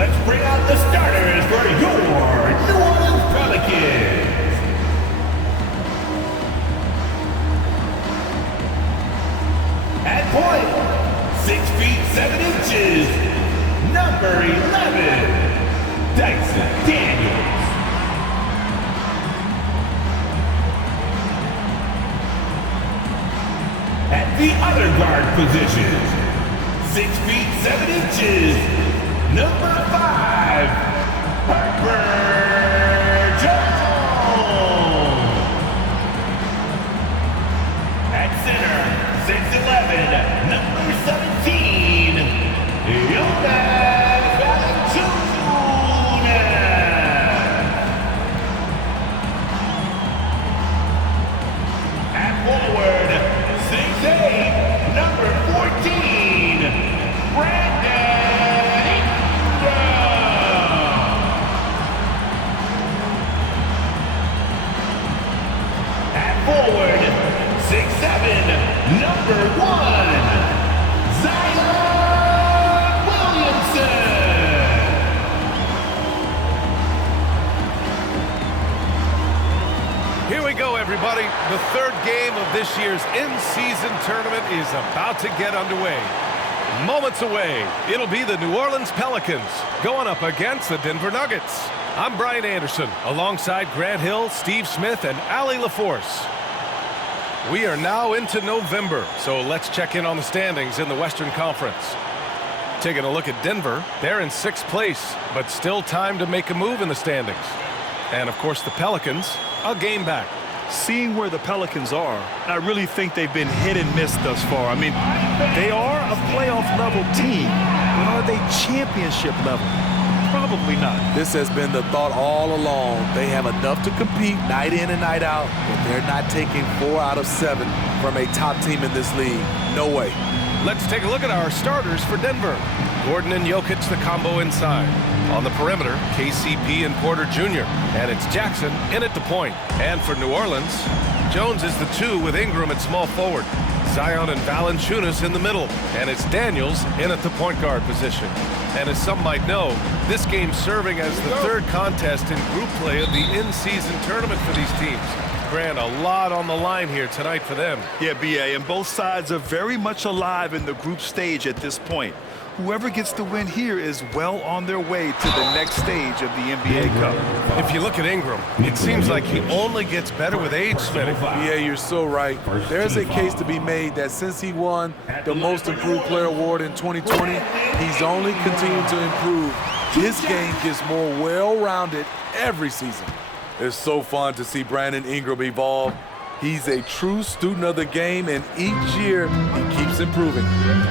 let's bring out the starters for your New Orleans Pelicans. At point, 6 feet 7 inches, number 11, Dyson Daniels. At the other guard position, 6 feet 7 inches, number 5, Harper Jones. At center, 6'11", number 17, Jonas Valanciunas. At forward, 6'8", number 14, Brandon Ingram. At forward, 6'7", number 1, Zion Williamson. Here we go, everybody. The third game of this year's in-season tournament is about to get underway. Moments away, it'll be the New Orleans Pelicans going up against the Denver Nuggets. I'm Brian Anderson, alongside Grant Hill, Steve Smith, and Allie LaForce. We are now into November, so let's check in on the standings in the Western Conference. Taking a look at Denver, they're in 6th place, but still time to make a move in the standings. And of course the Pelicans, a game back. Seeing where the Pelicans are, I really think they've been hit and miss thus far. I mean, they are a playoff-level team, but are they championship level? Probably not. This has been the thought all along. They have enough to compete night in and night out, but they're not taking 4 out of 7 from a top team in this league. No way. Let's take a look at our starters for Denver. Gordon and Jokic, the combo inside. On the perimeter, KCP and Porter Jr. And it's Jackson in at the point. And for New Orleans, Jones is the 2 with Ingram at small forward. Zion and Valanciunas in the middle. And it's Daniels in at the point guard position. And as some might know, this game's serving as the third contest in group play of the in-season tournament for these teams. Grant, a lot on the line here tonight for them. Yeah, B.A., and both sides are very much alive in the group stage at this point. Whoever gets the win here is well on their way to the next stage of the NBA Cup. If you look at Ingram, it seems like he only gets better with age, Smitty. Yeah, you're so right. There's a case to be made that since he won the Most Improved Player Award in 2020, he's only continued to improve. His game gets more well-rounded every season. It's so fun to see Brandon Ingram evolve. He's a true student of the game, and each year he keeps improving.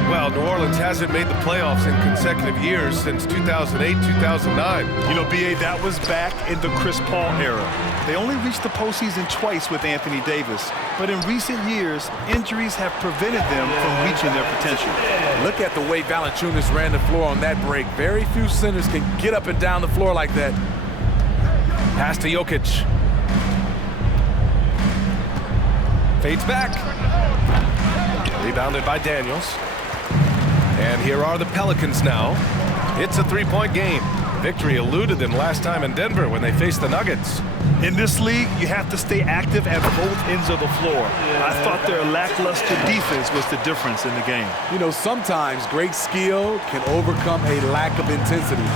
Well, New Orleans hasn't made the playoffs in consecutive years since 2008, 2009. You know, B.A., that was back in the Chris Paul era. They only reached the postseason twice with Anthony Davis, but in recent years, injuries have prevented them from reaching their potential. Look at the way Valanciunas ran the floor on that break. Very few centers can get up and down the floor like that. Pass to Jokic. Fades back. Rebounded by Daniels. And here are the Pelicans now. It's a 3-point game. Victory eluded them last time in Denver when they faced the Nuggets. In this league, you have to stay active at both ends of the floor. I thought their lackluster defense was the difference in the game. You know, sometimes great skill can overcome a lack of intensity,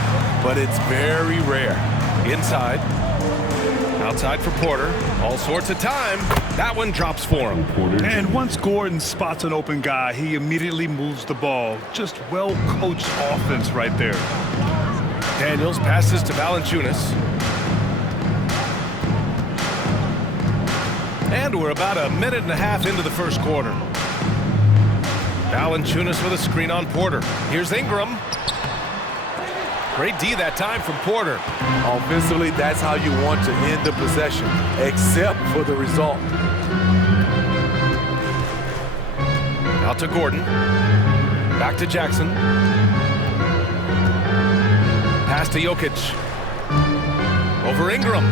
but it's very rare. Inside. Outside for Porter. All sorts of time. That one drops for him. And once Gordon spots an open guy, he immediately moves the ball. Just well-coached offense right there. Daniels passes to Valanciunas. And we're about a minute and a half into the first quarter. Valanciunas with a screen on Porter. Here's Ingram. Great D that time from Porter. Offensively, that's how you want to end the possession, except for the result. Out to Gordon. Back to Jackson. Pass to Jokic. Over Ingram.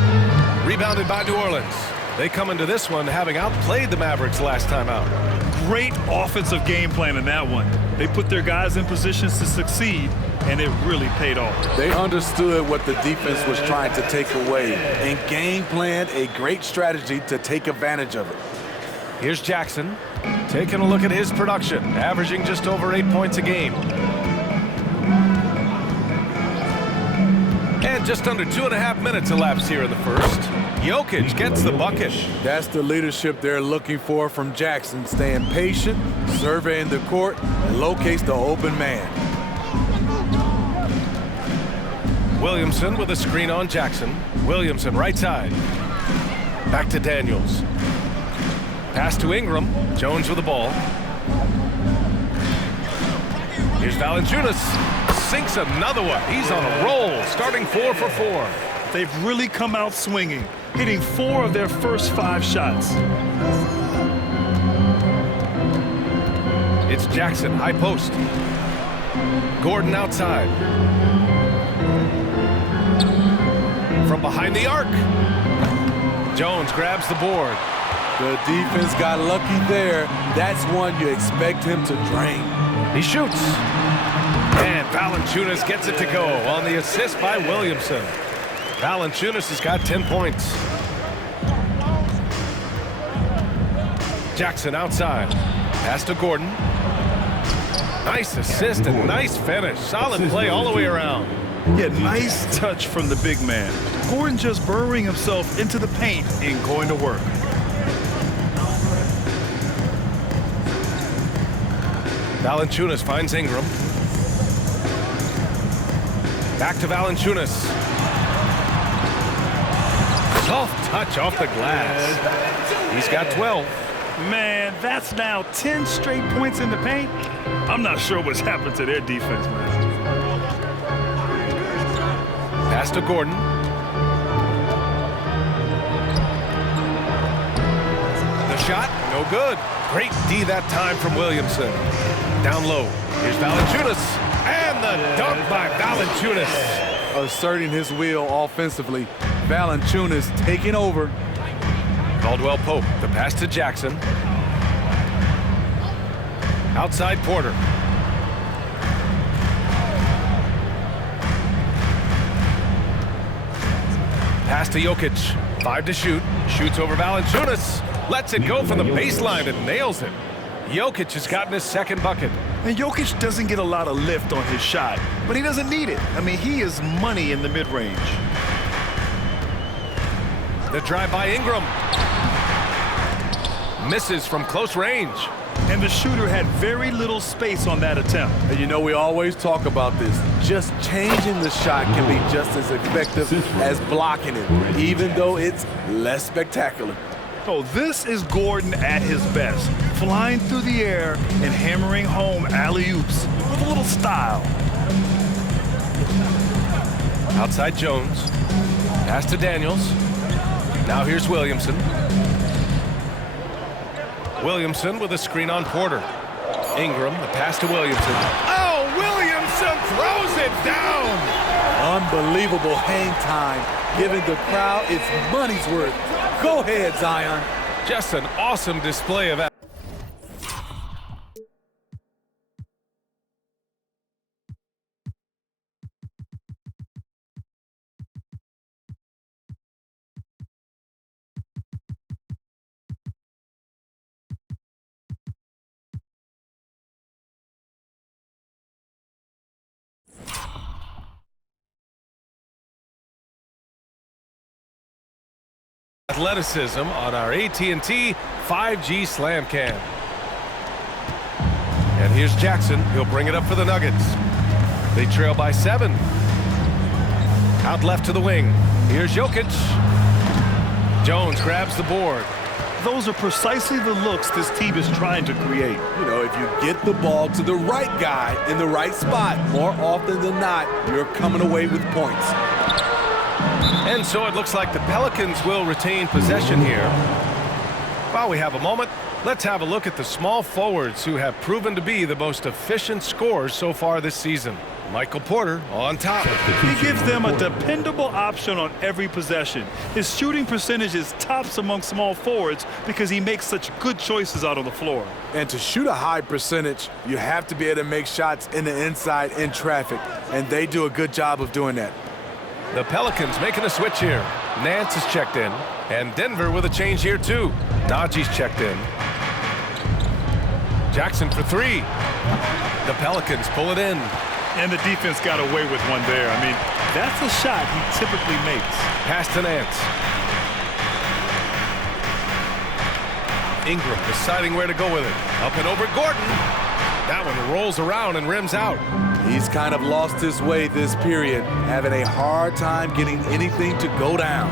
Rebounded by New Orleans. They come into this one having outplayed the Mavericks last time out. Great offensive game plan in that one. They put their guys in positions to succeed, and it really paid off. They understood what the defense was trying to take away and game planned a great strategy to take advantage of it. Here's Jackson, taking a look at his production, averaging just over 8 points a game. And just under 2.5 minutes elapsed here in the first. Jokic gets the bucket. That's the leadership they're looking for from Jackson, staying patient, surveying the court, and locates the open man. Williamson with a screen on Jackson. Williamson right side. Back to Daniels. Pass to Ingram. Jones with the ball. Here's Valanciunas. Sinks another one. He's on a roll, starting 4 for 4. They've really come out swinging, hitting 4 of their first 5 shots. It's Jackson, high post. Gordon outside. From behind the arc. Jones grabs the board. The defense got lucky there. That's one you expect him to drain. He shoots. And Valanciunas gets it to go on the assist by Williamson. Valanciunas has got 10 points. Jackson outside. Pass to Gordon. Nice assist and nice finish. Solid play all the way around. Yeah, nice touch from the big man. Gordon just burrowing himself into the paint and going to work. Valanciunas finds Ingram. Back to Valanciunas. Soft touch off the glass. He's got 12. Man, that's now 10 straight points in the paint. I'm not sure what's happened to their defense, man. Pass to Gordon. The shot, no good. Great D that time from Williamson. Down low. Here's Valanciunas. And the dunk by Valanciunas. Asserting his will offensively. Valanciunas taking over. Caldwell Pope, the pass to Jackson. Outside Porter. Pass to Jokic. 5 to shoot. Shoots over Valanciunas. Lets it go from the baseline and nails it. Jokic has gotten his second bucket. And Jokic doesn't get a lot of lift on his shot, but he doesn't need it. I mean, he is money in the mid-range. The drive by Ingram. Misses from close range. And the shooter had very little space on that attempt. And you know, we always talk about this. Just changing the shot can be just as effective as blocking it, even though it's less spectacular. So this is Gordon at his best, flying through the air and hammering home alley-oops with a little style. Outside Jones. Pass to Daniels. Now here's Williamson. Williamson with a screen on Porter. Ingram, the pass to Williamson. Oh, Williamson throws it down! Unbelievable hang time, giving the crowd its money's worth. Go ahead, Zion. Just an awesome display of athleticism on our AT&T 5G Slam Cam. And here's Jackson. He'll bring it up for the Nuggets. They trail by 7. Out left to the wing. Here's Jokic. Jones grabs the board. Those are precisely the looks this team is trying to create. You know, if you get the ball to the right guy in the right spot, more often than not, you're coming away with points. And so it looks like the Pelicans will retain possession here. While we have a moment, Let's have a look at the small forwards who have proven to be the most efficient scorers so far this season. Michael Porter on top. He gives them a dependable option on every possession. His shooting percentage is tops among small forwards because he makes such good choices out on the floor. And to shoot a high percentage, you have to be able to make shots in the inside in traffic, and they do a good job of doing that. The Pelicans making a switch here. Nance is checked in, and Denver with a change here too. Najee's checked in. Jackson for three. The Pelicans pull it in. And the defense got away with one there. I mean, that's a shot he typically makes. Pass to Nance. Ingram deciding where to go with it. Up and over Gordon. That one rolls around and rims out. He's kind of lost his way this period, having a hard time getting anything to go down.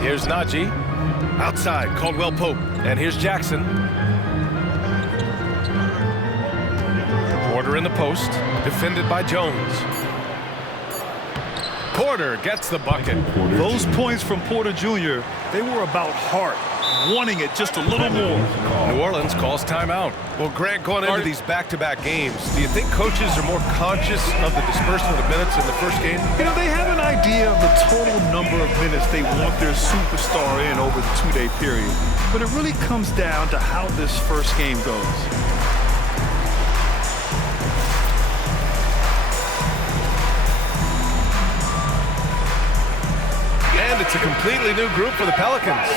Here's Najee. Outside, Caldwell Pope. And here's Jackson. Porter in the post, defended by Jones. Porter gets the bucket. Those points from Porter Jr., they were about heart, wanting it just a little more. New Orleans calls timeout. Well, Grant, going into these back-to-back games, do you think coaches are more conscious of the disbursement of minutes in the first game? You know, they have an idea of the total number of minutes they want their superstar in over the two-day period. But it really comes down to how this first game goes. And it's a completely new group for the Pelicans.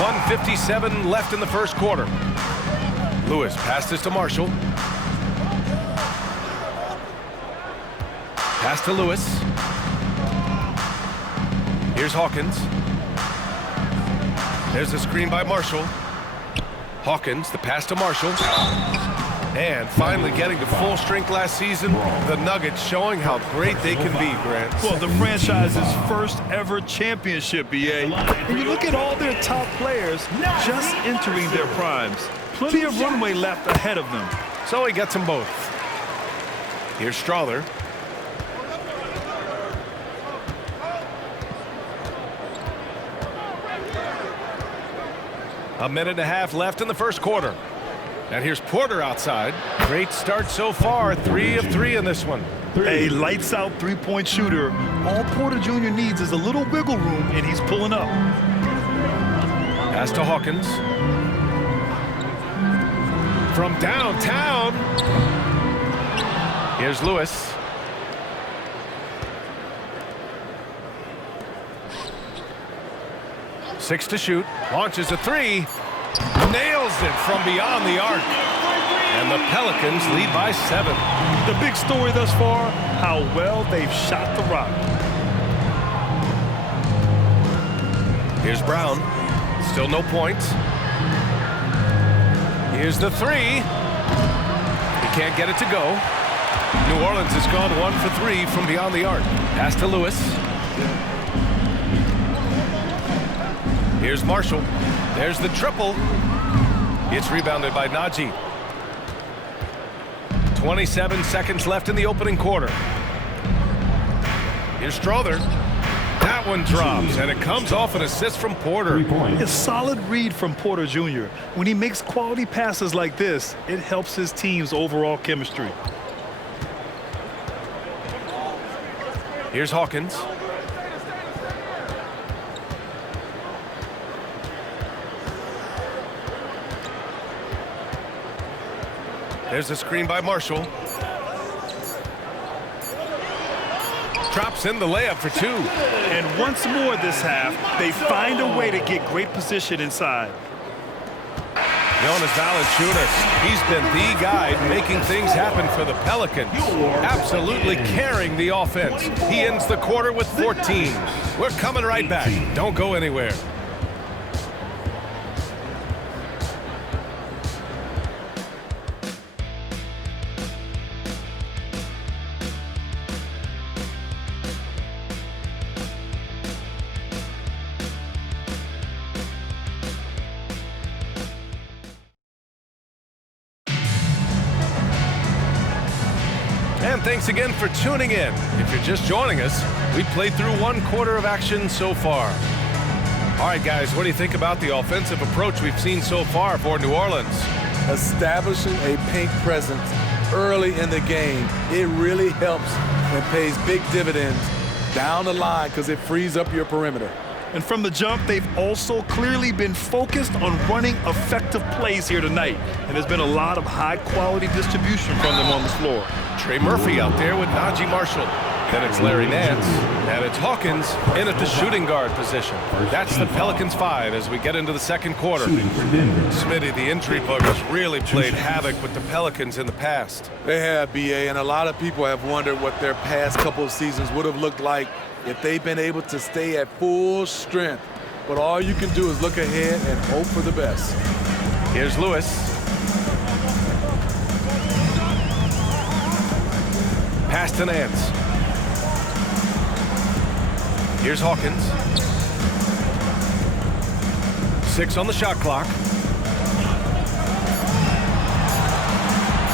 1:57 left in the first quarter. Lewis passed this to Marshall. Pass to Lewis. Here's Hawkins. There's a screen by Marshall. Hawkins, the pass to Marshall. And finally getting to full strength last season, the Nuggets showing how great they can be, Grant. Well, the franchise's first ever championship, BA. And you look at all their top players just entering their primes. Plenty of runway left ahead of them. So he gets them both. Here's Strother. A minute and a half left in the first quarter. And here's Porter outside. Great start so far. 3 of 3 in this one. A lights-out three-point shooter. All Porter Jr. needs is a little wiggle room, and he's pulling up. Pass to Hawkins. From downtown. Here's Lewis. Six to shoot. Launches a three. Nails it from beyond the arc. And the Pelicans lead by 7. The big story thus far, how well they've shot the rock. Here's Brown. Still no points. Here's the three. He can't get it to go. New Orleans has gone 1 for 3 from beyond the arc. Pass to Lewis. Here's Marshall. There's the triple. It's rebounded by Najee. 27 seconds left in the opening quarter. Here's Strother. That one drops, and it comes off an assist from Porter. A solid read from Porter Jr. When he makes quality passes like this, it helps his team's overall chemistry. Here's Hawkins. There's a screen by Marshall. Drops in the layup for 2. And once more this half, they find a way to get great position inside. Jonas Valanciunas, he's been the guy making things happen for the Pelicans. Absolutely carrying the offense. He ends the quarter with 14. We're coming right back. Don't go anywhere. And thanks again for tuning in. If you're just joining us, We played through 1/4 of action so far. All right, guys, what do you think about the offensive approach we've seen so far for New Orleans? Establishing a paint presence early in the game, it really helps and pays big dividends down the line because it frees up your perimeter. And from the jump, they've also clearly been focused on running effective plays here tonight. And there's been a lot of high-quality distribution from them on the floor. Trey Murphy out there with Najee Marshall. Then it's Larry Nance, and it's Hawkins in at the shooting guard position. That's the Pelicans 5 as we get into the second quarter. Smitty, the injury bug has really played havoc with the Pelicans in the past. They have, BA, and a lot of people have wondered what their past couple of seasons would have looked like if they've been able to stay at full strength. But all you can do is look ahead and hope for the best. Here's Lewis. Pass to Nance. Here's Hawkins. 6 on the shot clock.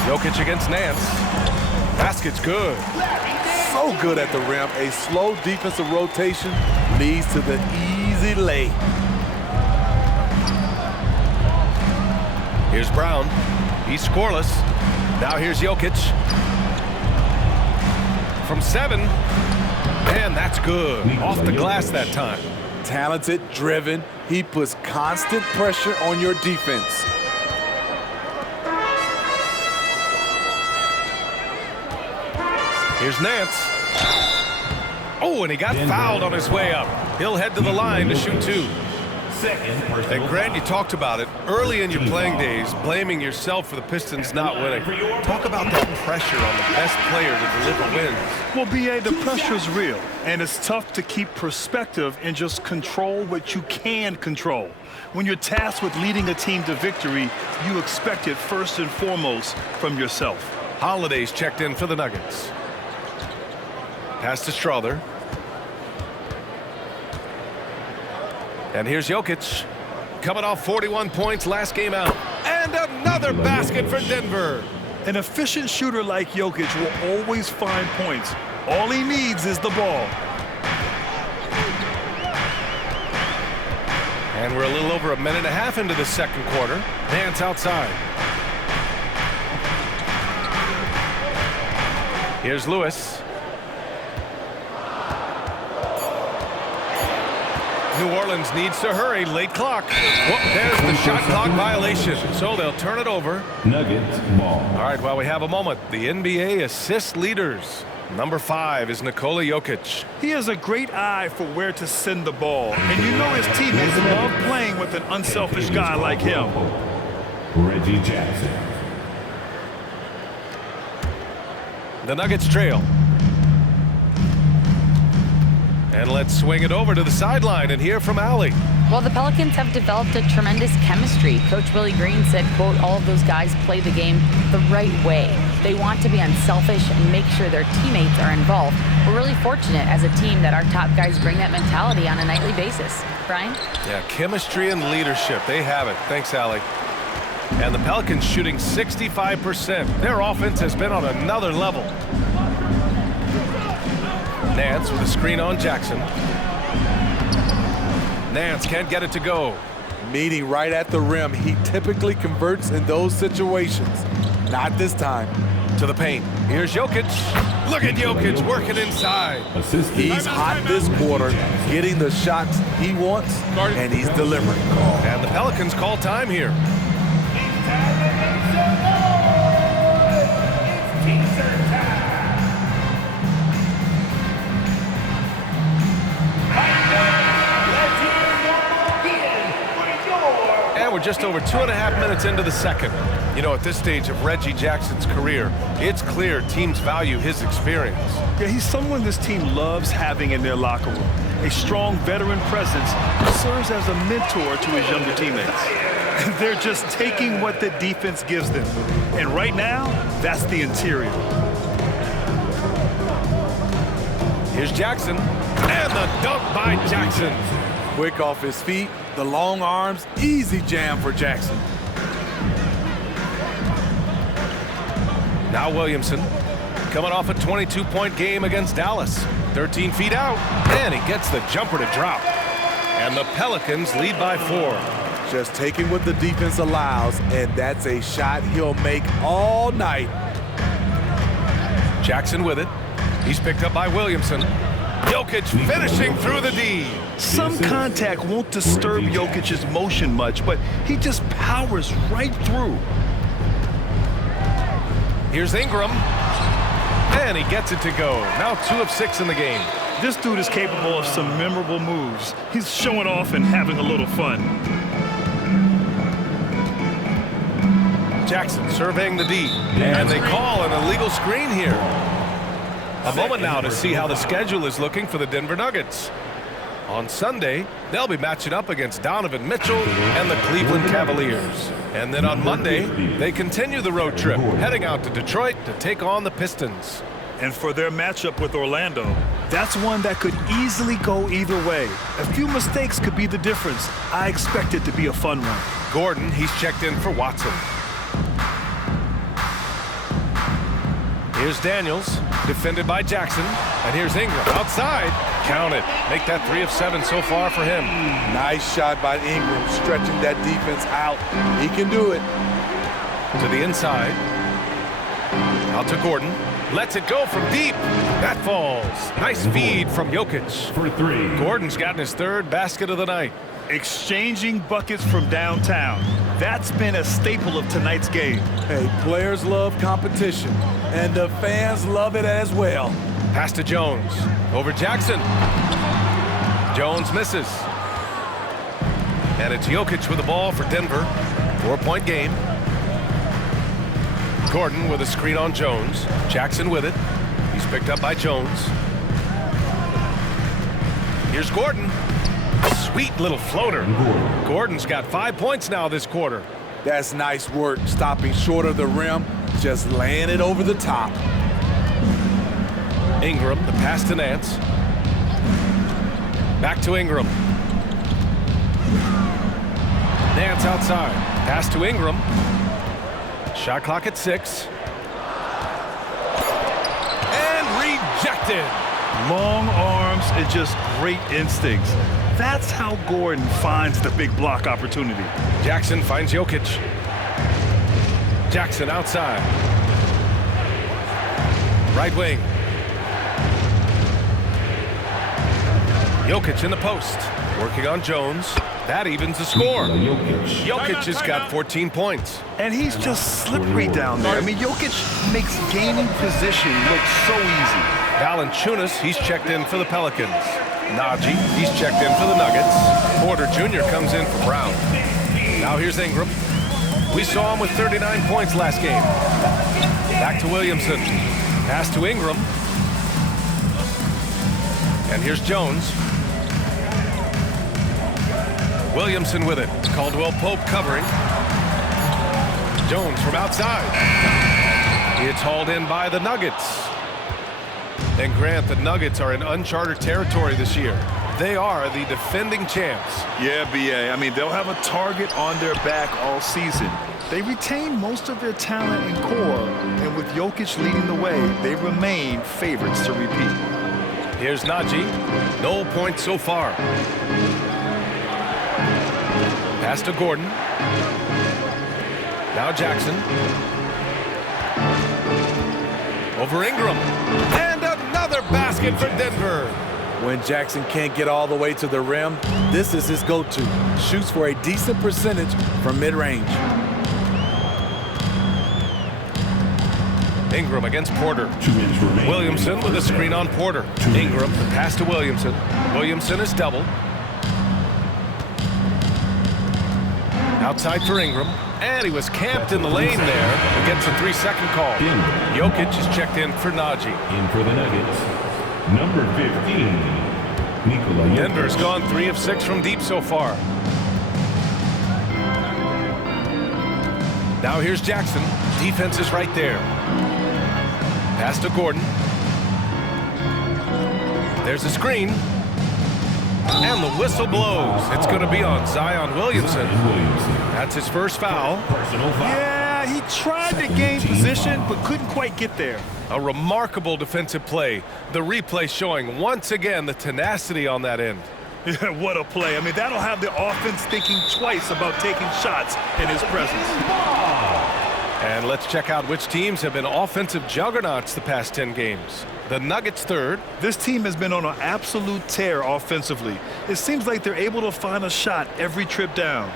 Jokic against Nance. Basket's good. So good at the rim. A slow defensive rotation leads to the easy lay. Here's Brown. He's scoreless. Now here's Jokic. From 7. Man, that's good. Off the glass that time. Talented, driven. He puts constant pressure on your defense. Here's Nance. Oh, and he got fouled on his way up. He'll head to the line to shoot 2. And Grant, you talked about it early in your playing days, blaming yourself for the Pistons not winning. Talk about that pressure on the best player to deliver wins. Well, BA, the pressure's real, and it's tough to keep perspective and just control what you can control. When you're tasked with leading a team to victory, you expect it first and foremost from yourself. Holiday's checked in for the Nuggets. Pass to Strother. And here's Jokic, coming off 41 points last game out. And another basket for Denver. An efficient shooter like Jokic will always find points. All he needs is the ball. And we're a little over a minute and a half into the second quarter. Nance outside. Here's Lewis. New Orleans needs to hurry. Late clock. Whoop, there's the shot clock violation. So they'll turn it over. Nuggets ball. All right, while we have a moment, the NBA assist leaders. Number 5 is Nikola Jokic. He has a great eye for where to send the ball. And you know his teammates love playing with an unselfish guy like him. Reggie Jackson. The Nuggets trail. And let's swing it over to the sideline and hear from Allie. Well, the Pelicans have developed a tremendous chemistry. Coach Willie Green said, quote, all of those guys play the game the right way. They want to be unselfish and make sure their teammates are involved. We're really fortunate as a team that our top guys bring that mentality on a nightly basis. Brian? Yeah, chemistry and leadership. They have it. Thanks, Allie. And the Pelicans shooting 65%. Their offense has been on another level. Nance with a screen on Jackson. Nance can't get it to go. Meeting right at the rim. He typically converts in those situations. Not this time. To the paint. Here's Jokic. Look at Jokic working inside. He's hot this quarter, getting the shots he wants, and he's delivering. And the Pelicans call time here. We're just over 2.5 minutes into the second. You know, at this stage of Reggie Jackson's career, it's clear teams value his experience. Yeah, he's someone this team loves having in their locker room. A strong veteran presence who serves as a mentor to his younger teammates. They're just taking what the defense gives them. And right now, that's the interior. Here's Jackson. And the dunk by Jackson. Quick off his feet, the long arms, easy jam for Jackson. Now Williamson, coming off a 22-point game against Dallas. 13 feet out, and he gets the jumper to drop. And the Pelicans lead by 4. Just taking what the defense allows, and that's a shot he'll make all night. Jackson with it. He's picked up by Williamson. Jokic finishing through the D. Some contact won't disturb Jokic's motion much, but he just powers right through. Here's Ingram. And he gets it to go. Now 2 of 6 in the game. This dude is capable of some memorable moves. He's showing off and having a little fun. Jackson surveying the D. And they call an illegal screen here. A moment now to see how the schedule is looking for the Denver Nuggets. On Sunday, they'll be matching up against Donovan Mitchell and the Cleveland Cavaliers. And then on Monday, they continue the road trip, heading out to Detroit to take on the Pistons. And for their matchup with Orlando, that's one that could easily go either way. A few mistakes could be the difference. I expect it to be a fun one. Gordon, he's checked in for Watson. Here's Daniels, defended by Jackson. And here's Ingram outside. Count it. Make that 3 of 7 so far for him. Nice shot by Ingram, stretching that defense out. He can do it. To the inside. Out to Gordon. Lets it go from deep. That falls. Nice feed from Jokic. For 3. Gordon's gotten his 3rd basket of the night. Exchanging buckets from downtown. That's been a staple of tonight's game. Hey, players love competition, and the fans love it as well. Pass to Jones. Over Jackson. Jones misses. And it's Jokic with the ball for Denver. 4-point game. Gordon with a screen on Jones. Jackson with it. He's picked up by Jones. Here's Gordon. Sweet little floater. Gordon's got 5 points now this quarter. That's nice work, stopping short of the rim, just laying it over the top. Ingram, the pass to Nance. Back to Ingram. Nance outside. Pass to Ingram. Shot clock at 6. And rejected. Long arms and just great instincts. That's how Gordon finds the big block opportunity. Jackson finds Jokic. Jackson outside. Right wing. Jokic in the post. Working on Jones. That evens the score. Jokic has got 14 points. And he's just slippery down there. I mean, Jokic makes gaining position look so easy. Valanciunas, he's checked in for the Pelicans. Najee, he's checked in for the Nuggets. Porter Jr. comes in for Brown. Now here's Ingram. We saw him with 39 points last game. Back to Williamson. Pass to Ingram. And here's Jones. Williamson with it. Caldwell Pope covering. Jones from outside. It's hauled in by the Nuggets. And Grant, the Nuggets are in uncharted territory this year. They are the defending champs. Yeah, B.A. I mean, they'll have a target on their back all season. They retain most of their talent and core, and with Jokic leading the way, they remain favorites to repeat. Here's Najee. No points so far. Pass to Gordon. Now Jackson. Over Ingram. And another basket for Denver. When Jackson can't get all the way to the rim, this is his go-to. Shoots for a decent percentage from mid-range. Ingram against Porter. Williamson with a screen on Porter. Ingram, the pass to Williamson. Williamson is doubled. Outside for Ingram. And he was camped in the lane there. He gets a 3-second call. Jokic is checked in for Najee. In for the Nuggets, number 15, Nikola Jokic. Denver's gone 3 of 6 from deep so far. Now here's Jackson. Defense is right there. Pass to Gordon. There's a screen. And the whistle blows. It's going to be on Zion Williamson. That's his first foul. Personal foul. Yeah, Yeah, he tried to gain position, but couldn't quite get there. A remarkable defensive play. The replay showing once again the tenacity on that end. Yeah, what a play. I mean, that'll have the offense thinking twice about taking shots in his presence. And let's check out which teams have been offensive juggernauts the past 10 games. The Nuggets third. This team has been on an absolute tear offensively. It seems like they're able to find a shot every trip down.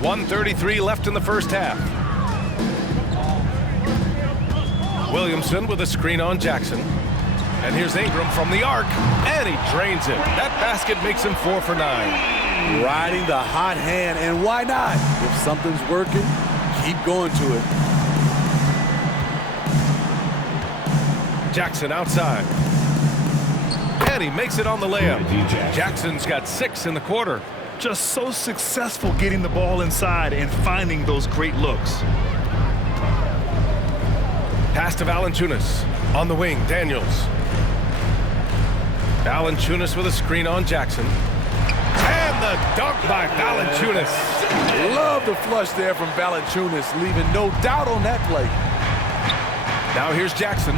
1:33 left in the first half. Williamson with a screen on Jackson. And here's Ingram from the arc, and he drains it. That basket makes him 4 for 9. Riding the hot hand, and why not? If something's working, keep going to it. Jackson outside. And he makes it on the layup. Jackson's got 6 in the quarter. Just so successful getting the ball inside and finding those great looks. Pass to Valanciunas. On the wing, Daniels. Valanciunas with a screen on Jackson. And the dunk by Valanciunas. Love the flush there from Valanciunas, leaving no doubt on that play. Now here's Jackson.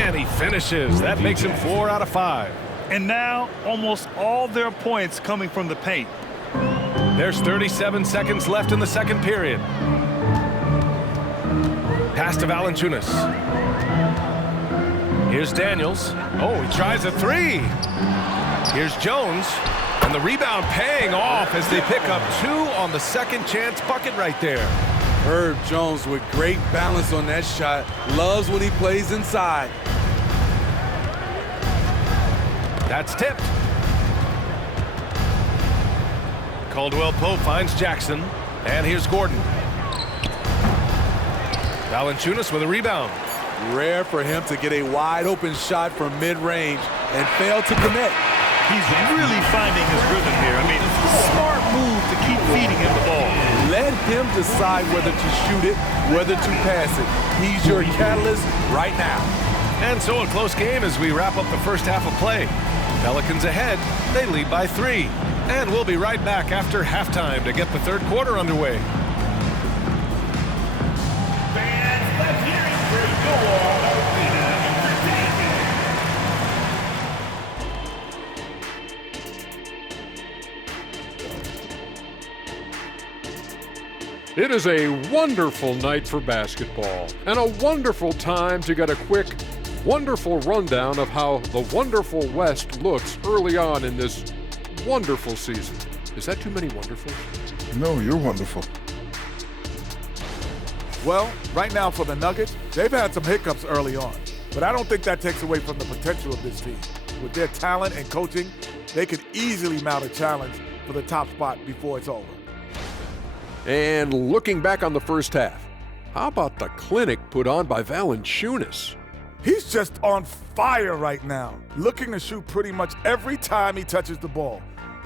And he finishes. That makes him 4 out of 5. And now almost all their points coming from the paint. There's 37 seconds left in the second period. Pass to Valanciunas. Here's Daniels. Oh, he tries a 3. Here's Jones. And the rebound paying off as they pick up 2 on the second chance bucket right there. Herb Jones with great balance on that shot. Loves when he plays inside. That's tipped. Caldwell Pope finds Jackson. And here's Gordon. Valanciunas with a rebound. Rare for him to get a wide open shot from mid-range and fail to connect. He's really finding his rhythm here. I mean, smart move to keep feeding him the ball. Let him decide whether to shoot it, whether to pass it. He's your catalyst right now. And so a close game as we wrap up the first half of play. Pelicans ahead. They lead by 3. And we'll be right back after halftime to get the third quarter underway. Fans, let's hear it for your It is a wonderful night for basketball and a wonderful time to get a quick, wonderful rundown of how the wonderful West looks early on in this wonderful season. Is that too many wonderfuls? No, you're wonderful. Well, right now for the Nuggets, they've had some hiccups early on, but I don't think that takes away from the potential of this team. With their talent and coaching, they could easily mount a challenge for the top spot before it's over. And looking back on the first half, how about the clinic put on by Valanciunas? He's just on fire right now, looking to shoot pretty much every time he touches the ball.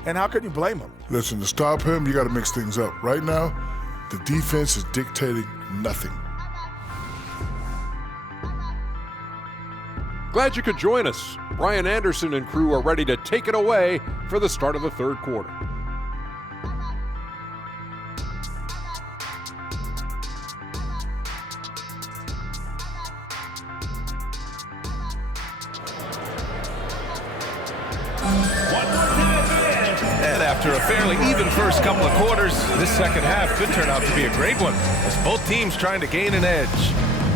And how can you blame him? Listen, to stop him, you got to mix things up. Right now, the defense is dictating nothing. Glad you could join us. Brian Anderson and crew are ready to take it away for the start of the third quarter. And after a fairly even first couple of quarters, this second half could turn out to be a great one as both teams trying to gain an edge.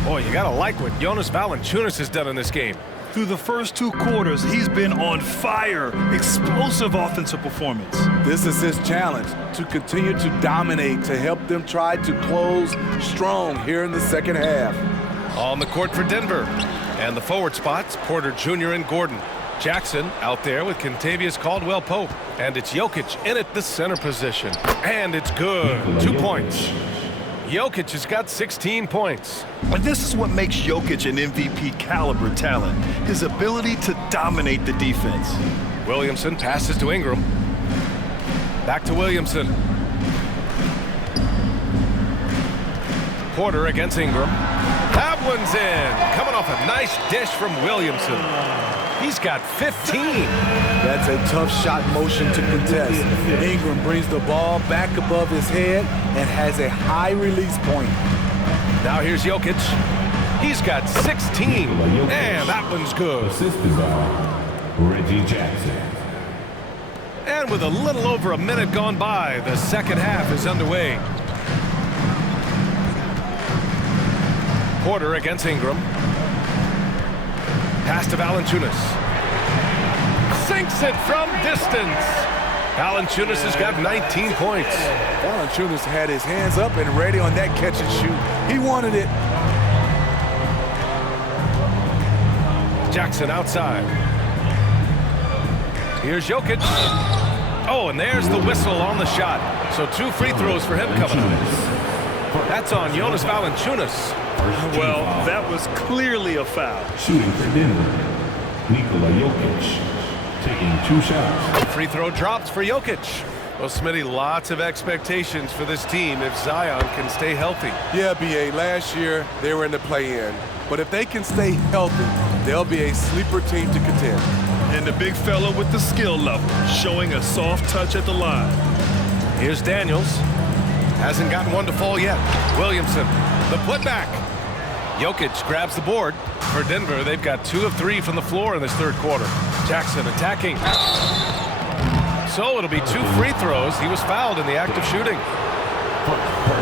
Boy, you gotta like what Jonas Valanciunas has done in this game. Through the first 2 quarters, he's been on fire. Explosive offensive performance. This is his challenge, to continue to dominate, to help them try to close strong here in the second half. On the court for Denver. And the forward spots, Porter Jr. and Gordon. Jackson out there with Kentavious Caldwell-Pope. And it's Jokic in at the center position. And it's good. 2 points. Jokic has got 16 points. And this is what makes Jokic an MVP caliber talent. His ability to dominate the defense. Williamson passes to Ingram. Back to Williamson. Porter against Ingram. That one's in. Coming off a nice dish from Williamson. He's got 15. That's a tough shot motion to contest. Ingram brings the ball back above his head and has a high release point. Now here's Jokic. He's got 16. And that one's good. Assisted by Reggie Jackson. And with a little over a minute gone by, the second half is underway. Porter against Ingram. Pass to Valanciunas. Sinks it from distance. Valanciunas has got 19 points. Valanciunas had his hands up and ready on that catch and shoot. He wanted it. Jackson outside. Here's Jokic. Oh, and there's the whistle on the shot. So 2 free throws for him coming up. That's on Jonas Valanciunas. Well, that was clearly a foul. Shooting for Denver, Nikola Jokic, taking 2 shots. Free throw drops for Jokic. Well, Smitty, lots of expectations for this team if Zion can stay healthy. Yeah, B.A., last year they were in the play-in. But if they can stay healthy, they'll be a sleeper team to contend. And the big fella with the skill level, showing a soft touch at the line. Here's Daniels. Hasn't gotten one to fall yet. Williamson, the putback. Jokic grabs the board. For Denver, they've got 2 of 3 from the floor in this third quarter. Jackson attacking. So it'll be 2 free throws. He was fouled in the act of shooting.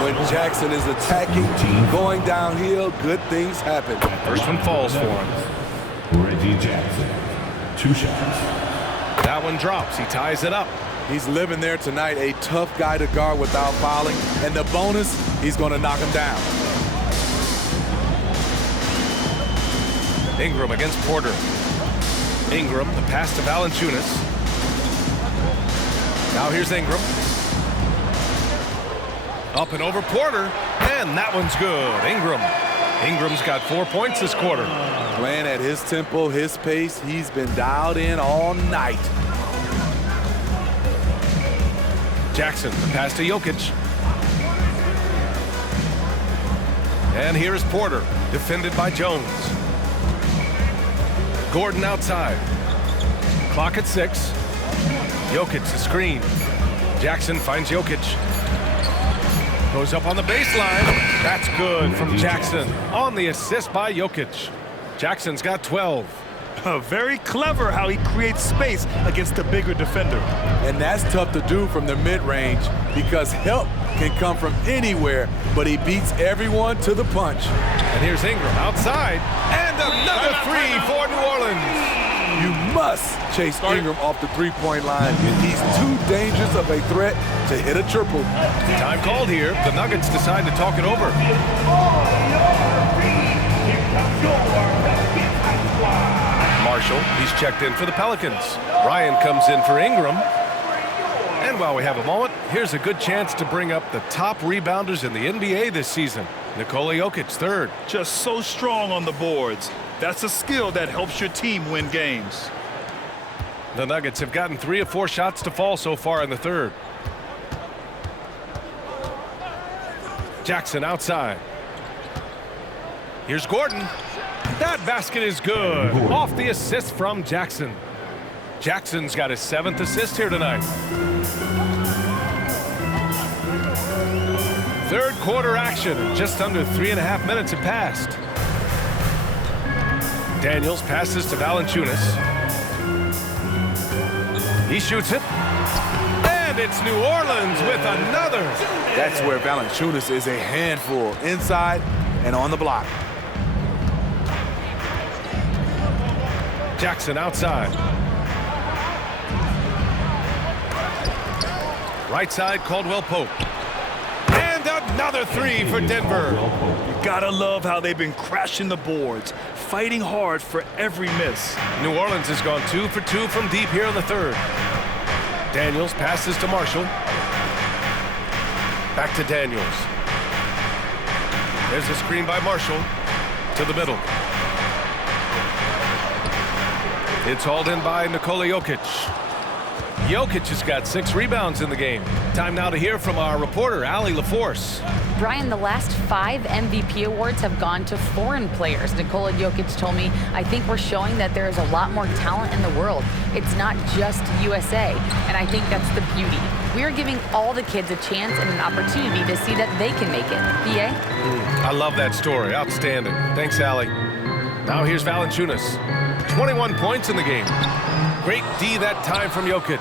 When Jackson is attacking, going downhill, good things happen. First one falls for him. Reggie Jackson, 2 shots. That one drops. He ties it up. He's living there tonight, a tough guy to guard without fouling. And the bonus, he's going to knock him down. Ingram against Porter. Ingram, the pass to Valanciunas. Now here's Ingram. Up and over Porter, and that one's good. Ingram's got 4 points this quarter. Playing at his tempo, his pace, he's been dialed in all night. Jackson, the pass to Jokic. And here's Porter, defended by Jones. Gordon outside. Clock at 6. Jokic the screen. Jackson finds Jokic. Goes up on the baseline. That's good from Jackson on the assist by Jokic. Jackson's got 12. Very clever how he creates space against the bigger defender. And that's tough to do from the mid-range because help can come from anywhere, but he beats everyone to the punch. And here's Ingram outside. And another 3 for New Orleans. You must chase Ingram off the three-point line. He's too dangerous of a threat to hit a triple. Time called here. The Nuggets decide to talk it over. Marshall, he's checked in for the Pelicans. Ryan comes in for Ingram. And while we have a moment, here's a good chance to bring up the top rebounders in the NBA this season. Nikola Jokic, 3rd. Just so strong on the boards. That's a skill that helps your team win games. The Nuggets have gotten 3 of 4 shots to fall so far in the 3rd. Jackson outside. Here's Gordon. That basket is good. Off the assist from Jackson. Jackson's got his 7th assist here tonight. Third quarter action. Just under 3.5 minutes have passed. Daniels passes to Valanciunas. He shoots it. And it's New Orleans with another. That's where Valanciunas is a handful, inside and on the block. Jackson outside. Right side, Caldwell Pope. And another 3 for Denver. You gotta love how they've been crashing the boards, fighting hard for every miss. New Orleans has gone 2 for 2 from deep here in the 3rd. Daniels passes to Marshall. Back to Daniels. There's a screen by Marshall to the middle. It's hauled in by Nikola Jokic. Jokic has got 6 rebounds in the game. Time now to hear from our reporter, Allie LaForce. Brian, the last 5 MVP awards have gone to foreign players. Nikola Jokic told me, I think we're showing that there is a lot more talent in the world. It's not just USA, and I think that's the beauty. We are giving all the kids a chance and an opportunity to see that they can make it. BA? I love that story. Outstanding. Thanks, Allie. Now here's Valanciunas. 21 points in the game. Great D that time from Jokic.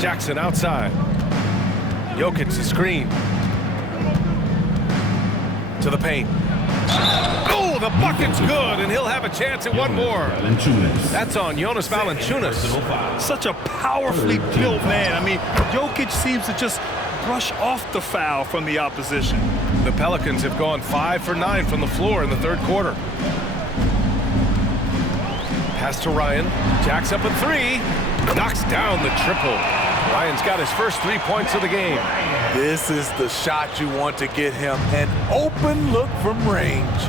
Jackson outside. Jokic the screen. To the paint. Oh, the bucket's good, and he'll have a chance at one more. That's on Jonas Valanciunas. Such a powerfully built man. I mean, Jokic seems to just brush off the foul from the opposition. The Pelicans have gone 5 for 9 from the floor in the third quarter. Pass to Ryan. Jacks up a 3. Knocks down the triple. Ryan's got his first 3 points of the game. This is the shot you want to get him. An open look from range.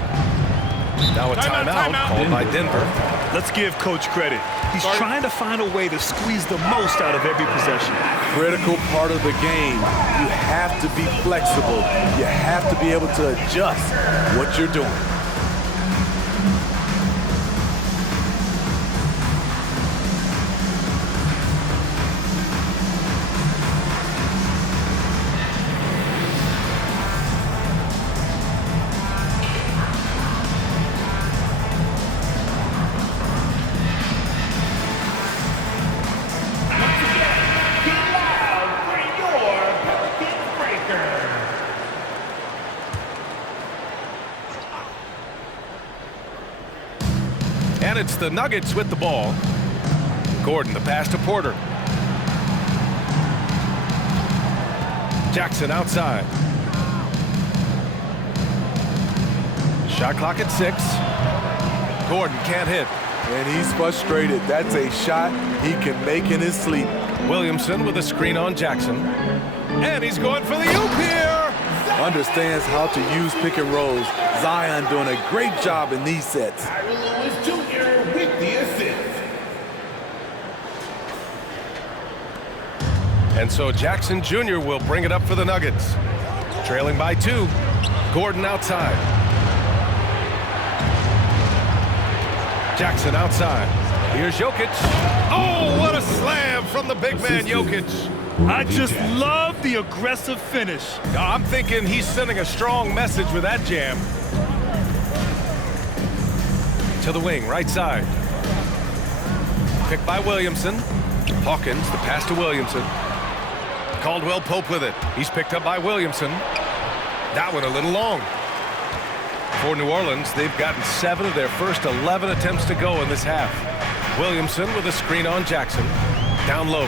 Now a timeout called by Denver. Let's give Coach credit. He's trying to find a way to squeeze the most out of every possession. Critical part of the game. You have to be flexible. You have to be able to adjust what you're doing. And it's the Nuggets with the ball. Gordon, the pass to Porter. Jackson outside. Shot clock at 6. Gordon can't hit. And he's frustrated. That's a shot he can make in his sleep. Williamson with a screen on Jackson. And he's going for the oop here. Understands how to use pick and rolls. Zion doing a great job in these sets. With the assist. And so Jackson Jr. will bring it up for the Nuggets. Trailing by 2. Gordon outside. Jackson outside. Here's Jokic. Oh, what a slam from the big man Jokic. I just love the aggressive finish. I'm thinking he's sending a strong message with that jam. To the wing, right side. Picked by Williamson. Hawkins, the pass to Williamson. Caldwell Pope with it. He's picked up by Williamson. That one a little long. For New Orleans, they've gotten 7 of their first 11 attempts to go in this half. Williamson with a screen on Jackson. Down low.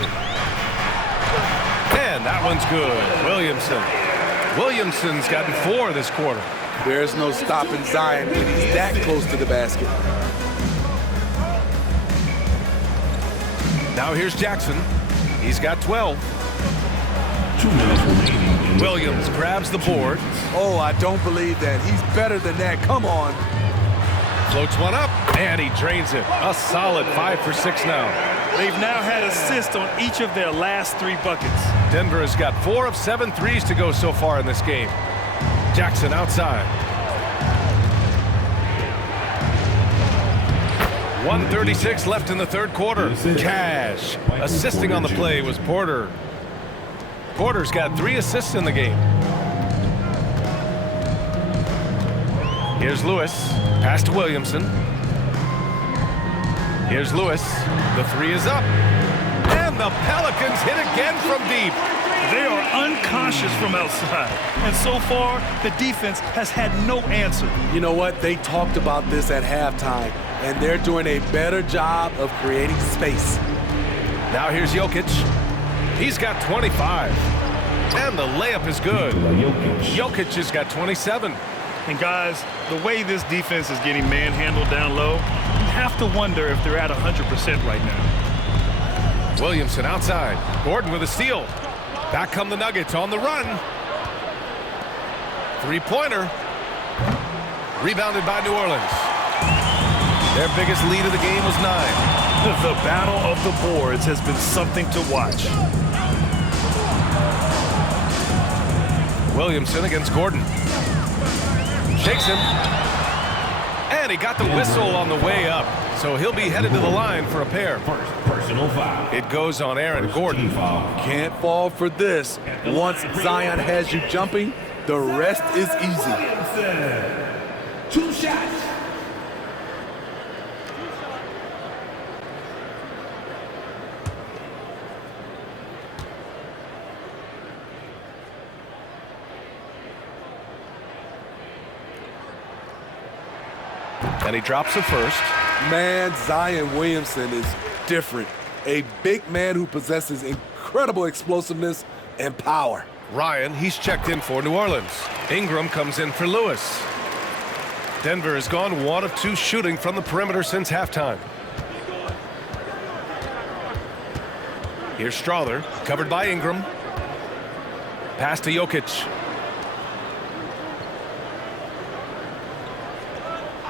And that one's good. Williamson's gotten 4 this quarter. There's no stopping Zion when he's that close to the basket. Now here's Jackson. He's got 12. 2 minutes remaining. Williams grabs the board. Oh, I don't believe that. He's better than that. Come on. Floats one up, and he drains it. A solid 5 for 6 now. They've now had assists on each of their last 3 buckets. Denver has got 4 of 7 threes to go so far in this game. Jackson outside. 1:36 left in the third quarter. Cash. Assisting on the play was Porter. Porter's got 3 assists in the game. Here's Lewis. Pass to Williamson. Here's Lewis. The 3 is up. And the Pelicans hit again from deep. They are unconscious from outside. And so far, the defense has had no answer. You know what? They talked about this at halftime, and they're doing a better job of creating space. Now here's Jokic. He's got 25. And the layup is good. Jokic has got 27. And guys, the way this defense is getting manhandled down low, you have to wonder if they're at 100% right now. Williamson outside. Gordon with a steal. Back come the Nuggets on the run. 3-pointer. Rebounded by New Orleans. Their biggest lead of the game was 9. The battle of the boards has been something to watch. Williamson against Gordon. Shakes him. And he got the whistle on the way up. So he'll be headed to the line for a pair. First personal foul. It goes on Aaron Gordon. Can't fall for this. Once Zion has you jumping, the rest is easy. Williamson. 2 shots. And he drops the first. Man, Zion Williamson is different. A big man who possesses incredible explosiveness and power. Ryan, he's checked in for New Orleans. Ingram comes in for Lewis. Denver has gone 1 of 2 shooting from the perimeter since halftime. Here's Strother, covered by Ingram. Pass to Jokic.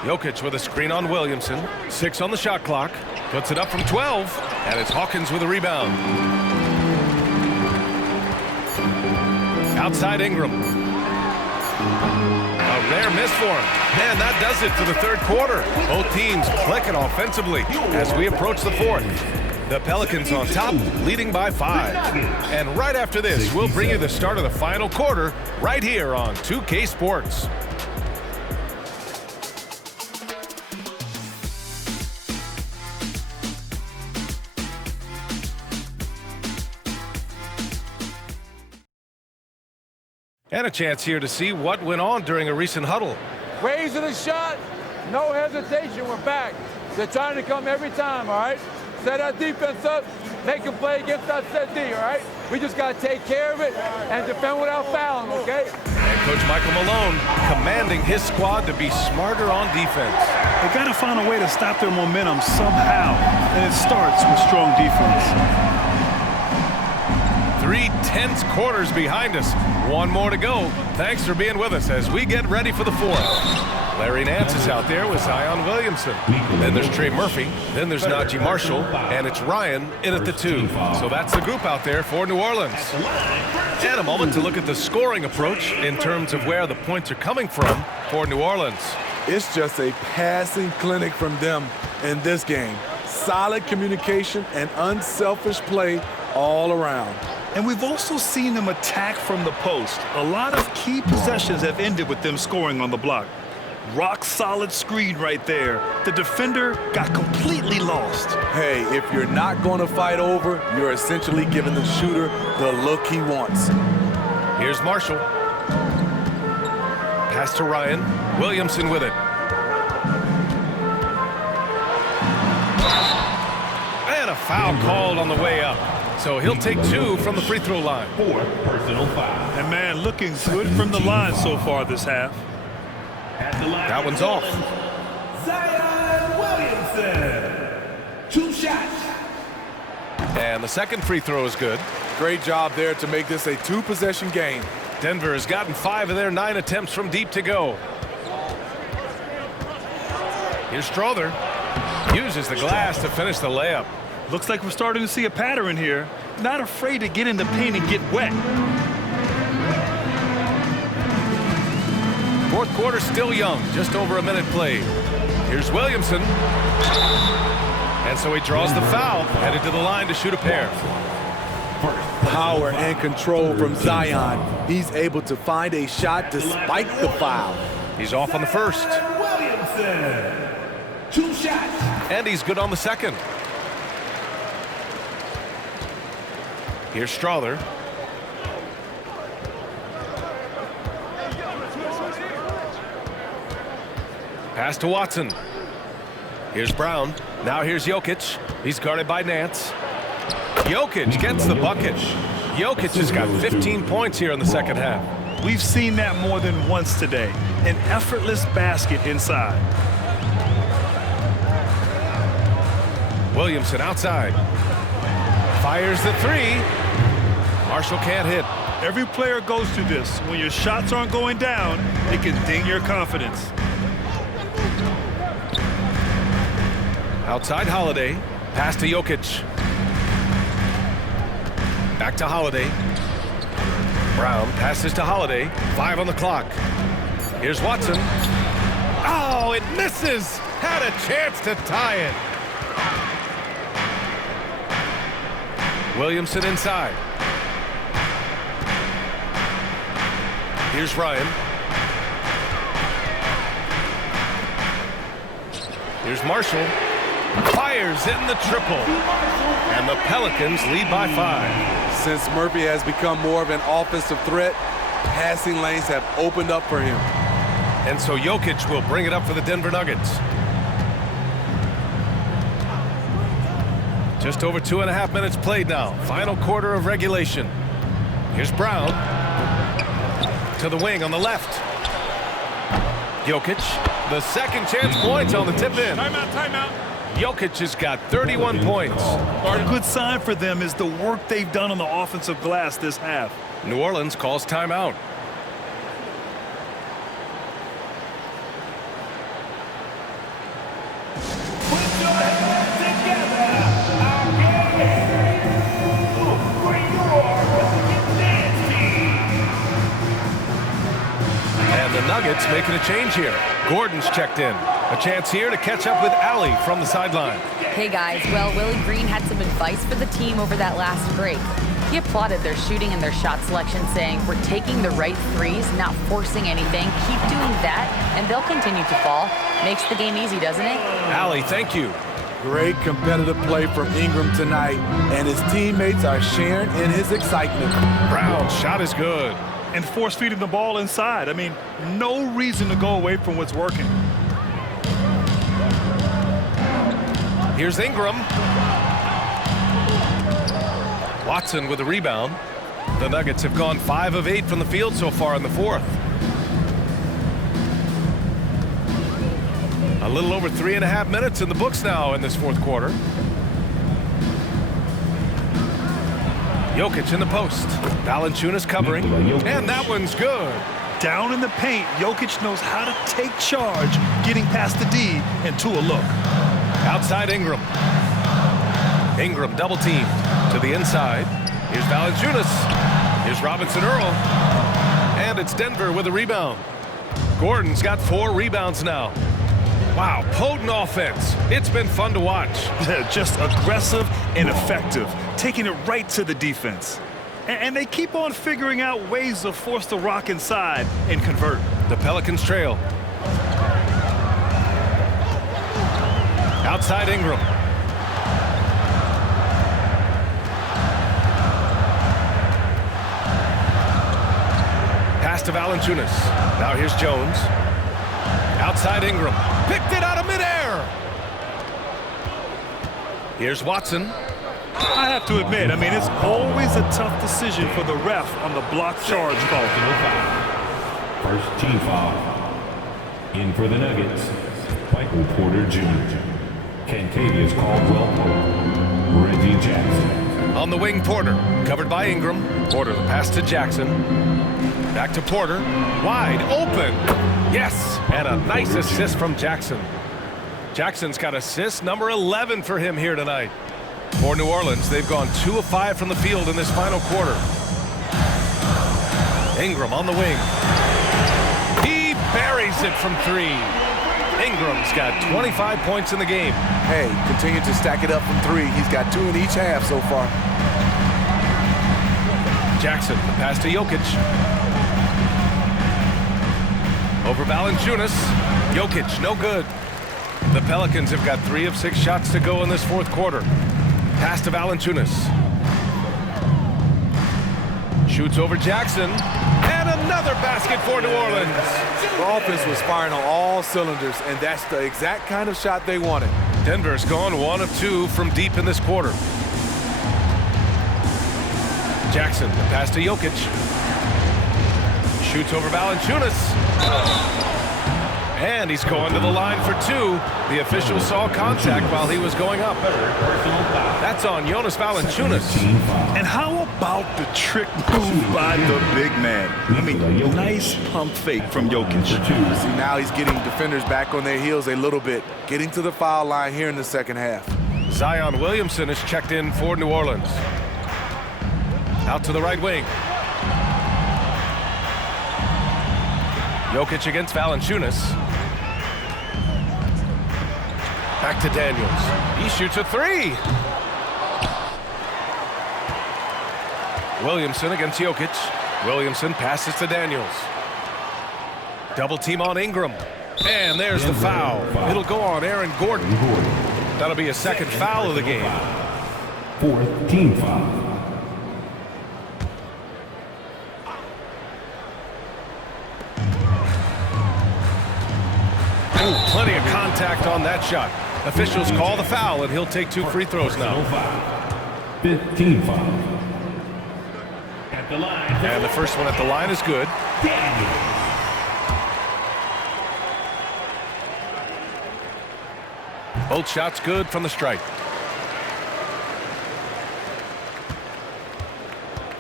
Jokic with a screen on Williamson. 6 on the shot clock. Puts it up from 12. And it's Hawkins with a rebound. Outside Ingram. A rare miss for him. Man, that does it for the third quarter. Both teams clicking offensively as we approach the fourth. The Pelicans on top, leading by 5. And right after this, we'll bring you the start of the final quarter right here on 2K Sports. And a chance here to see what went on during a recent huddle. Raising the shot, no hesitation, we're back. They're trying to come every time, all right? Set our defense up, make a play against our set D, all right? We just got to take care of it and defend without fouling, okay? And Coach Michael Malone commanding his squad to be smarter on defense. They got to find a way to stop their momentum somehow, and it starts with strong defense. 3 tense quarters behind us. 1 more to go. Thanks for being with us as we get ready for the fourth. Larry Nance is out there with Zion Williamson. Then there's Trey Murphy. Then there's Najee Marshall. And it's Ryan in at the 2. So that's the group out there for New Orleans. And a moment to look at the scoring approach in terms of where the points are coming from for New Orleans. It's just a passing clinic from them in this game. Solid communication and unselfish play all around. And we've also seen them attack from the post. A lot of key possessions have ended with them scoring on the block. Rock solid screen right there. The defender got completely lost. Hey, if you're not going to fight over, you're essentially giving the shooter the look he wants. Here's Marshall. Pass to Ryan. Williamson with it. And a foul called on the way up. So he'll take 2 from the free throw line. 4 personal foul. And man, looking good from the line so far this half. That one's off. Zion Williamson. 2 shots. And the second free throw is good. Great job there to make this a 2-possession game. Denver has gotten 5 of their 9 attempts from deep to go. Here's Strother. Uses the glass to finish the layup. Looks like we're starting to see a pattern here. Not afraid to get in the paint and get wet. Fourth quarter still young, just over a minute played. Here's Williamson. And so he draws the foul, headed to the line to shoot a pair. Power and control from Zion. He's able to find a shot despite the foul. He's off on the first. Williamson. 2 shots. And he's good on the second. Here's Strother. Pass to Watson. Here's Brown. Now here's Jokic. He's guarded by Nance. Jokic gets the bucket. Jokic has got 15 points here in the second half. We've seen that more than once today. An effortless basket inside. Williamson outside. Fires the 3. Marshall can't hit. Every player goes through this. When your shots aren't going down, it can ding your confidence. Outside Holiday. Pass to Jokic. Back to Holiday. Brown passes to Holiday. 5 on the clock. Here's Watson. Oh, it misses. Had a chance to tie it. Williamson inside. Here's Ryan. Here's Marshall. Fires in the triple. And the Pelicans lead by 5. Since Murphy has become more of an offensive threat, passing lanes have opened up for him. And so Jokic will bring it up for the Denver Nuggets. Just over 2.5 minutes played now. Final quarter of regulation. Here's Brown. To the wing on the left. Jokic. The second chance points on the tip in. Timeout. Jokic has got 31 points. A good sign for them is the work they've done on the offensive glass this half. New Orleans calls timeout. And the Nuggets making a change here. Gordon's checked in. A chance here to catch up with Allie from the sideline. Hey guys, well, Willie Green had some advice for the team over that last break. He applauded their shooting and their shot selection, saying, we're taking the right threes, not forcing anything. Keep doing that, and they'll continue to fall. Makes the game easy, doesn't it? Allie, thank you. Great competitive play from Ingram tonight, and his teammates are sharing in his excitement. Brown's shot is good. And force feeding the ball inside. I mean, no reason to go away from what's working. Here's Ingram. Watson with a rebound. The Nuggets have gone 5 of 8 from the field so far in the fourth. A little over 3.5 minutes in the books now in this fourth quarter. Jokic in the post. Valanciunas covering. And that one's good. Down in the paint, Jokic knows how to take charge, getting past the D and to a look. Outside Ingram. Ingram double teamed to the inside. Here's Valanciunas. Here's Robinson Earl. And it's Denver with a rebound. Gordon's got 4 rebounds now. Wow, potent offense. It's been fun to watch. Just aggressive and effective, taking it right to the defense. And they keep on figuring out ways to force the rock inside and convert. The Pelicans trail. Outside Ingram. Pass to Valanciunas. Now here's Jones. Outside Ingram. Picked it out of midair. Here's Watson. I have to admit, I mean, it's always a tough decision for the ref on the block charge call. First team foul. In for the Nuggets, Michael Porter Jr. Kentavious Caldwell-Pope. Reggie Jackson. On the wing, Porter. Covered by Ingram. Porter, the pass to Jackson. Back to Porter. Wide open. Yes. And a nice assist from Jackson. Jackson's got assist number 11 for him here tonight. For New Orleans, they've gone 2 of 5 from the field in this final quarter. Ingram on the wing. He buries it from 3. Ingram's got 25 points in the game. Hey, continue to stack it up from 3. He's got 2 in each half so far. Jackson, the pass to Jokic. Over Valanciunas. Jokic, no good. The Pelicans have got 3 of 6 shots to go in this fourth quarter. Pass to Valanciunas. Shoots over Jackson. And another basket for New Orleans. The offense was firing on all cylinders, and that's the exact kind of shot they wanted. Denver's gone 1 of 2 from deep in this quarter. Jackson, the pass to Jokic. Shoots over Valanciunas. And he's going to the line for 2. The official saw contact while he was going up. That's on Jonas Valanciunas. And how about the trick move by the big man? I mean, nice pump fake from Jokic. See, now he's getting defenders back on their heels a little bit, getting to the foul line here in the second half. Zion Williamson is checked in for New Orleans. Out to the right wing. Jokic against Valanciunas. Back to Daniels. He shoots a 3. Williamson against Jokic. Williamson passes to Daniels. Double team on Ingram. And there's the foul. It'll go on Aaron Gordon. That'll be a second foul of the game. 4th team foul. Ooh, plenty of contact on that shot. Officials call the foul, and he'll take 2 free throws now. 5th team foul. At the line. And the first one at the line is good. Both shots good from the stripe.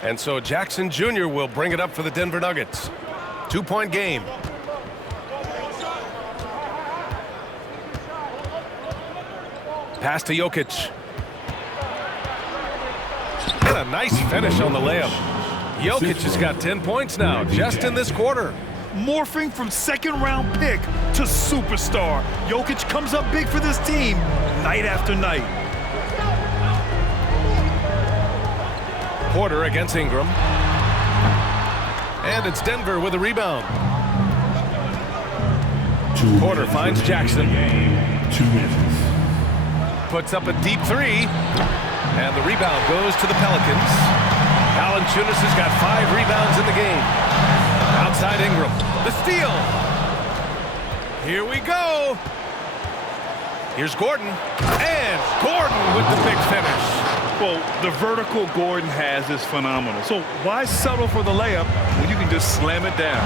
And so Jackson Jr. will bring it up for the Denver Nuggets. 2-point game. Pass to Jokic. And a nice finish on the layup. Jokic has got 10 points now, just in this quarter. Morphing from second-round pick to superstar. Jokic comes up big for this team night after night. Porter against Ingram. And it's Denver with a rebound. Porter finds Jackson. 2 minutes. Puts up a deep 3. And the rebound goes to the Pelicans. Valanciunas has got 5 rebounds in the game. Outside Ingram. The steal. Here we go. Here's Gordon. And Gordon with the big finish. Well, the vertical Gordon has is phenomenal. So why settle for the layup when you can just slam it down?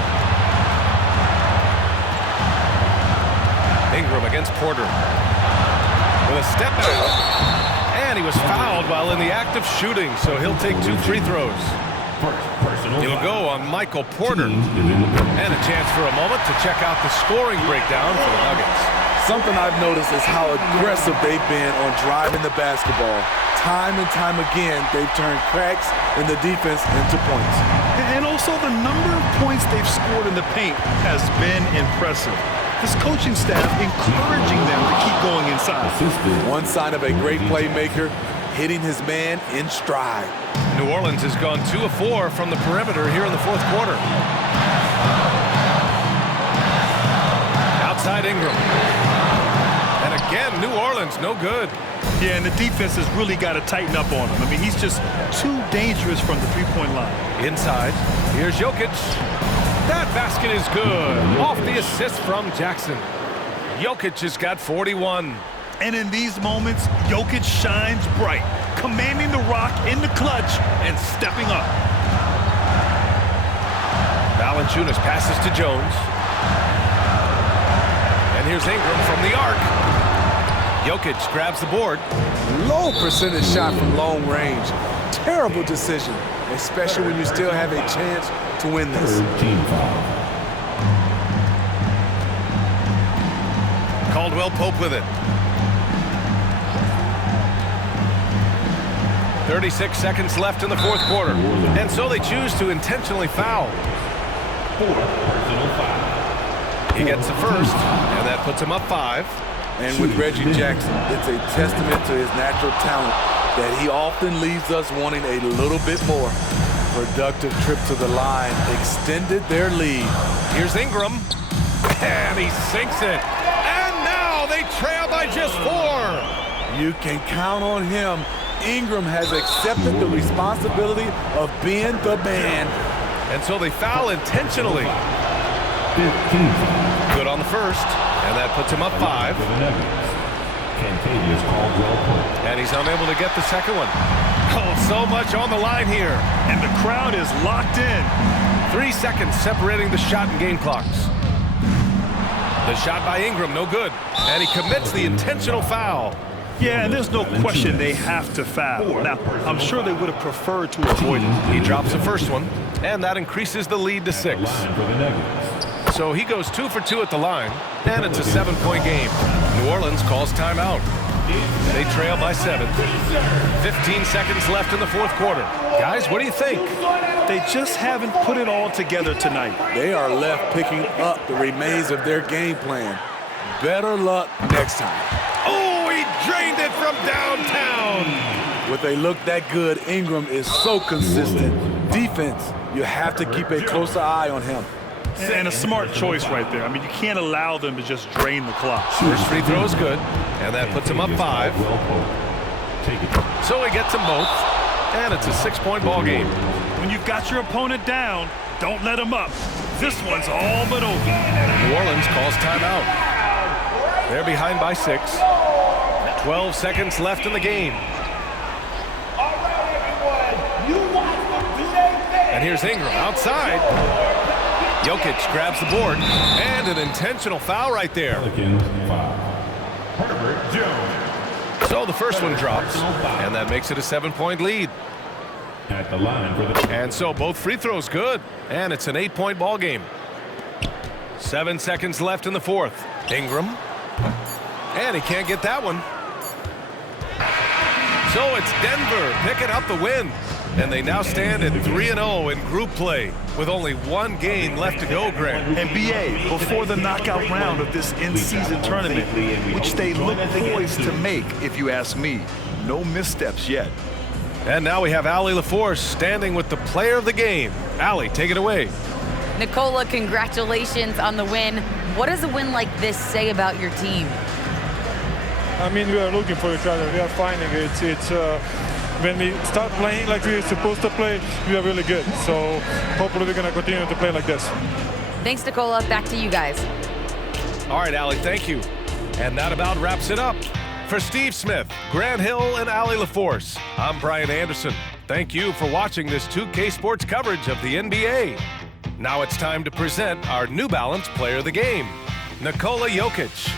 Ingram against Porter. With a step back. And he was fouled while in the act of shooting, so he'll take 2 free throws. It'll go on Michael Porter. And a chance for a moment to check out the scoring breakdown for the Nuggets. Something I've noticed is how aggressive they've been on driving the basketball. Time and time again, they've turned cracks in the defense into points. And also the number of points they've scored in the paint has been impressive. This coaching staff encouraging them to keep going inside. One sign of a great playmaker, hitting his man in stride. New Orleans has gone 2 of 4 from the perimeter here in the 4th quarter. Outside Ingram. And again, New Orleans, no good. Yeah, and the defense has really got to tighten up on him. I mean, he's just too dangerous from the three-point line. Inside, here's Jokic. That basket is good. Off the assist from Jackson. Jokic has got 41. And in these moments, Jokic shines bright, commanding the rock in the clutch and stepping up. Valanciunas passes to Jones. And here's Ingram from the arc. Jokic grabs the board. Low percentage shot from long range. Terrible decision, especially when you still have a chance to win this. 3rd team foul. Caldwell Pope with it. 36 seconds left in the 4th quarter. And so they choose to intentionally foul. 4th personal foul. He gets the first, and that puts him up 5. And with Reggie Jackson, it's a testament to his natural talent that he often leaves us wanting a little bit more. Productive trip to the line extended their lead. Here's Ingram, and he sinks it. And now they trail by just 4. You can count on him. Ingram has accepted the responsibility of being the man. And so they foul intentionally. 5th team foul. Good on the first, and that puts him up 5. And he's unable to get the second one. Oh, so much on the line here. And the crowd is locked in. 3 seconds separating the shot and game clocks. The shot by Ingram, no good. And he commits the intentional foul. Yeah, and there's no question they have to foul. Now, I'm sure they would have preferred to avoid it. He drops the first one, and that increases the lead to 6. So he goes 2 for 2 at the line, and it's a 7-point game. New Orleans calls timeout. They trail by 7. 15 seconds left in the fourth quarter. Guys, what do you think? They just haven't put it all together tonight. They are left picking up the remains of their game plan. Better luck next time. Oh, he drained it from downtown. With a look that good, Ingram is so consistent. Defense, you have to keep a closer eye on him. And a smart choice right there. I mean, you can't allow them to just drain the clock. First free throw is good, and that puts him up 5. So he gets them both, and it's a 6-point ball game. When you've got your opponent down, don't let him up. This one's all but over. New Orleans calls timeout. They're behind by 6. 12 seconds left in the game. And here's Ingram outside. Jokic grabs the board, and an intentional foul right there. So the first one drops, and that makes it a 7-point lead. At the line for the... And so both free throws good, and it's an 8-point ball game. 7 seconds left in the fourth. Ingram, and he can't get that one. So it's Denver picking up the win, and they now stand at 3-0 in group play with only 1 game left to go, Grant. And BA, before the knockout round of this in-season tournament, which they look poised to make, if you ask me. No missteps yet. And now we have Allie LaForce standing with the player of the game. Allie, take it away. Nicola, congratulations on the win. What does a win like this say about your team? I mean, we are looking for each other. We are finding it. It's when we start playing like we're supposed to play, we are really good. So hopefully we're going to continue to play like this. Thanks, Nicola. Back to you guys. All right, Allie, thank you. And that about wraps it up. For Steve Smith, Grant Hill, and Allie LaForce, I'm Brian Anderson. Thank you for watching this 2K Sports coverage of the NBA. Now it's time to present our New Balance Player of the Game, Nikola Jokic.